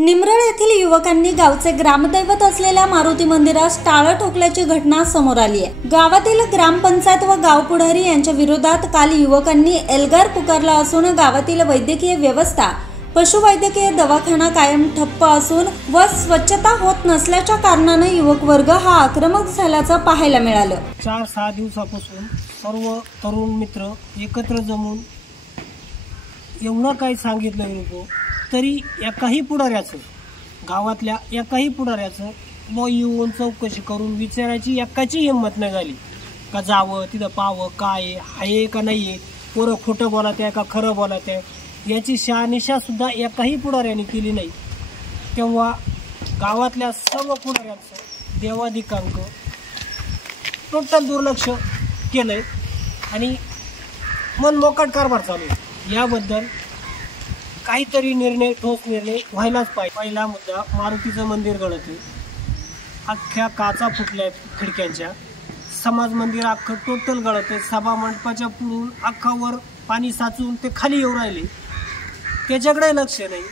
निमरळ येथील युवकांनी गावचे ग्रामदैवत असलेल्या मारुती मंदिरास टाळं ठोकल्याची घटना समोर आली आहे। गावातील ग्रामपंचायत व गाव पुढारी यांच्या विरोधात काल युवकांनी एल्गार पुकारला असून गावातील वैद्यकीय व्यवस्था पशुवैद्यकीय दवाखाना कायम ठप्प असून व स्वच्छता होत नसल्याच्या कारणाने युवक वर्ग हा आक्रमक झाल्याचं पाहायला मिळालं। 4-6 दिवसापासून सर्व तरुण मित्र एकत्र जमून एवढं काही सांगितलं नको तरी एकाही पुढाऱ्याचं गावातल्या एकाही पुढाऱ्याचं व येऊन चौकशी करून विचारायची एकाची हिंमत नाही झाली का जावं तिथं पाहावं काय आहे का नाहीये, पोरं खोटं बोलत आहे का खरं बोलत आहे याची शहानिशा सुद्धा एकाही पुढाऱ्याने केली नाही। तेव्हा गावातल्या सर्व पुढाऱ्यांचं देवाधिकांक टोटल दुर्लक्ष केलंय आणि मनमोकट कारभार चालू आहे। याबद्दल काहीतरी निर्णय ठोस निर्णय व्हायलाच पाहिजे। पहिला मुद्दा मारुतीचं मंदिर गळतंय, अख्ख्या काचा फुटल्या खिडक्यांच्या, समाज मंदिर अख्खं टोटल गळतंय, सभा मंडपाच्या पुढून अख्खावर पाणी साचून ते खाली येऊ राहिले त्याच्याकडे लक्ष नाही।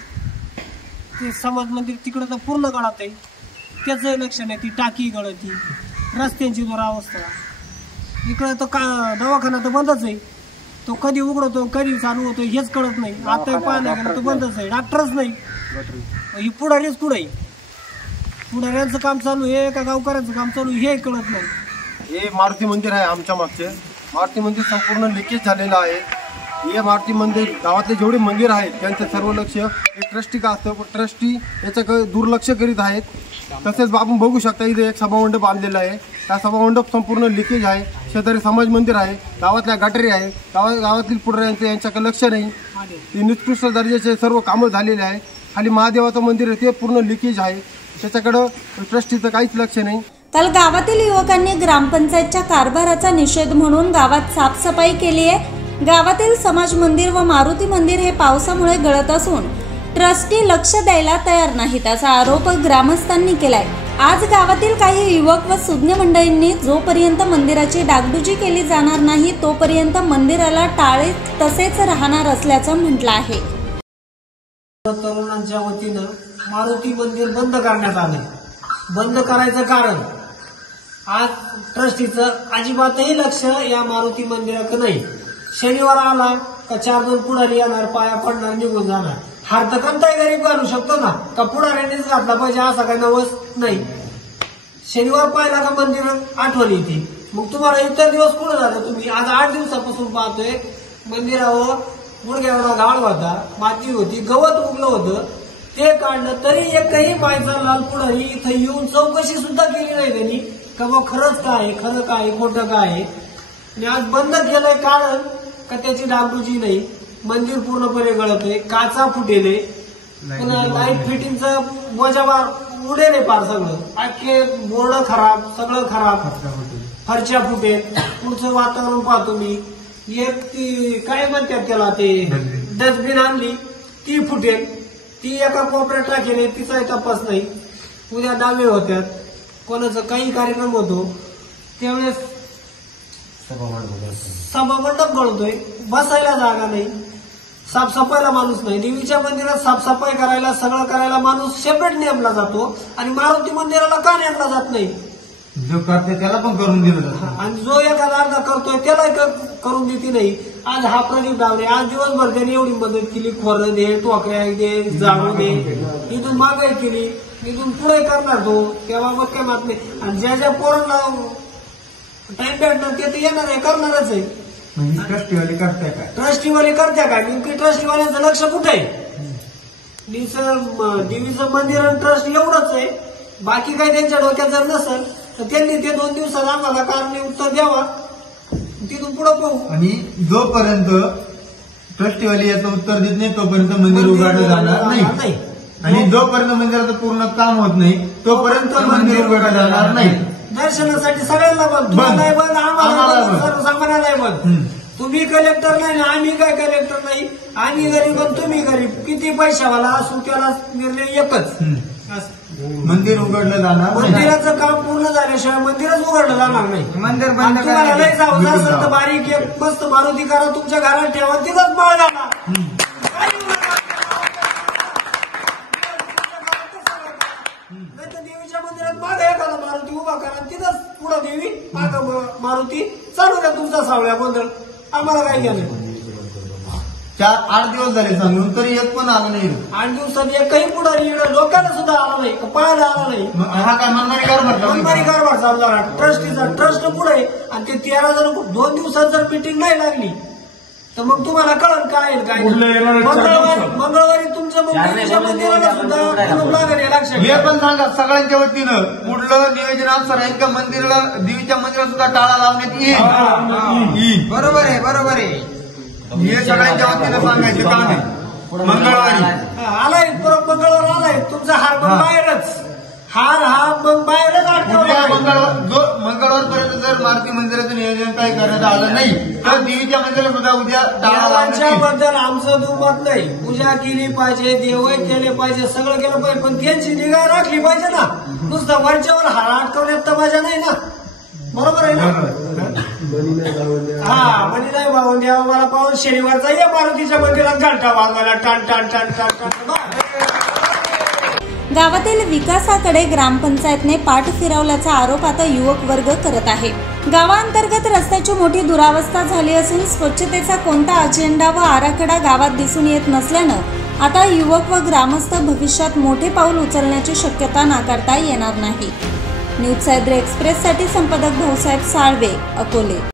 ते समाज मंदिर तिकडं तर पूर्ण गळत आहे त्याचं लक्ष नाही, ती टाकी गळती, रस्त्यांची दुरावस्था, इकडं तर का दवाखाना तर बंदच आहे, तो कधी उघडतो कधी चालू होतो हेच कळत नाही। आता पाहिलं गेलं तो बंदच आहे, डॉक्टरच नाही, ही पुढारीच पुढे पुढाऱ्यांचं काम चालू आहे का गावकऱ्यांचं काम चालू हे कळत नाही। हे मारुती मंदिर आहे आमच्या मागचे, मारुती मंदिर संपूर्ण लिकेज झालेलं आहे। हे मारुती मंदिर गावातले जेवढे मंदिर आहेत त्यांचं सर्व लक्ष एक ट्रस्टी का असतं, पण ट्रस्टी याच्याकडे दुर्लक्ष करीत आहेत। तसेच आपण बघू शकता इथे एक सभामंडप बांधलेला आहे, त्या सभामंडप संपूर्ण लिकेज आहे। शेजारी समाज मंदिर आहे, गावातल्या गटारी आहे, गावातील पुढाऱ्यांचं यांच्याकडे लक्ष नाही। ते निकृष्ट दर्जाचे सर्व कामं झालेले आहे। खाली महादेवाचं मंदिर आहे ते पूर्ण लिकेज आहे, त्याच्याकडं ट्रस्टीचं काहीच लक्ष नाही। काल गावातील युवकांनी ग्रामपंचायतच्या कारभाराचा निषेध म्हणून गावात साफसफाई केली आहे। गावातील समाज मंदिर व मारुती मंदिर हे पावसामुळे गळत असून ट्रस्टी लक्ष द्यायला तयार नाहीत असा आरोप ग्रामस्थांनी केलाय। आज गावातील काही युवक व सुज्ञ मंडळींनी जोपर्यंत मंदिराची डागडुजी केली जाणार नाही तोपर्यंत मंदिराला टाळे तसेच राहणार असल्याचं म्हटलं आहे। तरुणांच्या वतीनं मारुती मंदिर बंद करण्यात आले। बंद करायचं कारण आज ट्रस्टीचं अजिबातही लक्ष या मारुती मंदिराकडे नाही। शनिवार आला का 4-2 पुढारी येणार, पाया पडणार, निघून जाणार। हार तर कोणताही गरीब घालू शकतो ना, का पुढाऱ्यांनीच घातला पाहिजे असा काही नवस नाही। शनिवार पाहिला का मंदिर आठवण येते, मग तुम्हाला इतर दिवस पुढे झाले। तुम्ही आज 8 दिवसापासून पाहतोय मंदिरावर मुळग्या एवढा गाळ होता, माती होती, गवत उगलं होतं, ते काढलं तरी एकही बायचा लाल पुढारी इथं येऊन चौकशी सुद्धा केली नाही त्यांनी का मग खरंच काय आहे, खरं काय खोटं काय आहे। आणि आज बंद केलंय कारण का त्याची डागडुजी नाही, मंदिर पूर्णपणे गळतंय, काचा फुटेले, पुन्हा लाईट फिटिंगचं वजावार उडेल पार सगळं, अख्खे बोर्ड खराब, सगळं खराब, फरच्या फुटेल। पुढचं वातावरण पाहतो मी, एक ती काय म्हणतात त्याला ते डस्टबिन आणली ती फुटेल, ती एका कोपऱ्यात टाकेल, तिचाही तपास नाही। उद्या दावे होत्यात, कोणाचा काही कार्यक्रम होतो त्यावेळेस सभामंडप गळतोय, बसायला जागा नाही, साफसफाईला माणूस नाही। देवीच्या मंदिरात साफसफाई करायला सगळं करायला माणूस सेपरेट नेमला जातो आणि मारुती मंदिराला का नेमला जात नाही? जो करते त्याला पण करून दिलं जातं आणि जो एखादा अर्धा करतोय त्याला करून देते नाही। आज हा प्रदीप डावरे आज दिवसभर त्यांनी एवढी मदत केली, खोरं दे, टोकऱ्या दे, जाळू दे, इथून मागाई केली, इथून पुढे करणार तो, त्याबाबत काही मात नाही। आणि ज्या ज्या पोरांना टाइम भेटणार ते तर येणार आहे, करणारच आहे। ट्रस्टीवाले करताय काय? ट्रस्टीवाले करत्या काय? नेमकी ट्रस्टीवाल्यांचं लक्ष कुठे आहे? देवीचं मंदिर आणि ट्रस्ट एवढंच आहे, बाकी काही त्यांच्या डोक्यात जर नसेल तर त्यांनी ते 2 दिवसात आम्हाला कारणे उत्तर द्यावा, तिथून पुढे पाहू। आणि जोपर्यंत ट्रस्टीवाले याचं उत्तर देत नाही तोपर्यंत मंदिर उघडलं जाणार नाही, आणि जोपर्यंत मंदिराचं पूर्ण काम होत नाही तोपर्यंत मंदिर उघडलं जाणार नाही। दर्शनासाठी सगळ्यांना बंद, तुम्हाला बंद, आम्हाला सर्वसामान्याला बंद। तुम्ही कलेक्टर नाही, आम्ही काय कलेक्टर नाही, आम्ही गरीब तुम्ही गरीब, किती पैशावाला असू त्याला निर्णय एकच, मंदिर उघडलं जाणार, मंदिराचं काम पूर्ण झाल्याशिवाय मंदिरच उघडलं जाणार नाही। मंदिर बंद तुम्हाला नाही जाऊ असेल तर बारीक एक मस्त मारुती करा, तुमच्या घरात ठेवा, तिथंच बाळ जाणार। मारुती चालू द्या तुमचा सावळ्या गोंधळ, आम्हाला काय केलं. 4-8 दिवस झाले सांगून तरी एक पण आला नाही. 8 दिवसात एकही पुढारी लोकांना सुद्धा आला नाही, पाहायला आला नाही. हा काय मनमानी कारभार चालू झाला. ट्रस्ट पुढे आणि ते 13 जण 2 दिवसात जर मीटिंग नाही लागली तर मग तुम्हाला कळलं काय काय. मंगळवारी तुमच्या मंदिराला सुद्धा लागेल हे लक्षात. हे पण सांगा सगळ्यांच्या वतीनं कुठलं नियोजन असं राहील का मंदिराला देवीच्या मंदिराला सुद्धा टाळा लावण्यात येईल. बरोबर आहे हे सगळ्यांच्या वतीनं सांगायचं काम आहे. मंगळवारी आलाय मंगळवार आलाय तुमचा हार मग बाहेरच. हार हा मग बाहेरच मंगळवारपर्यंत जर मारुती मंदिराचं नियोजन काही करण्यात आलं नाही तर देवीच्या मंदिराला सुद्धा उद्या देवांच्याबद्दल आमचं दुमत नाही. पूजा केली पाहिजे, देवय केले पाहिजे, सगळं केलं पाहिजे, पण त्यांची निगा राखली पाहिजे ना. नुसतं वरच्यावर हार अटकवण्यात तर मजा नाही ना. बरोबर आहे ना. हा म्हणे नाही भावून द्यावं मला पाहून शनिवारचा या मारुतीच्या मंदिरात घंटा वाजवायला टाण टाण टाण टाण टाण. गावातील विकासाकडे ग्रामपंचायतने पाठ फिरवल्याचा आरोप आता युवक वर्ग करत आहे. गावांतर्गत रस्त्याची मोठी दुरावस्था झाली असून स्वच्छतेचा कोणता अजेंडा व आराखडा गावात दिसून येत नसल्यानं आता युवक व ग्रामस्थ भविष्यात मोठे पाऊल उचलण्याची शक्यता नाकारता येणार नाही. न्यूज सायद्री एक्सप्रेससाठी संपादक भाऊसाहेब साळवे, अकोले.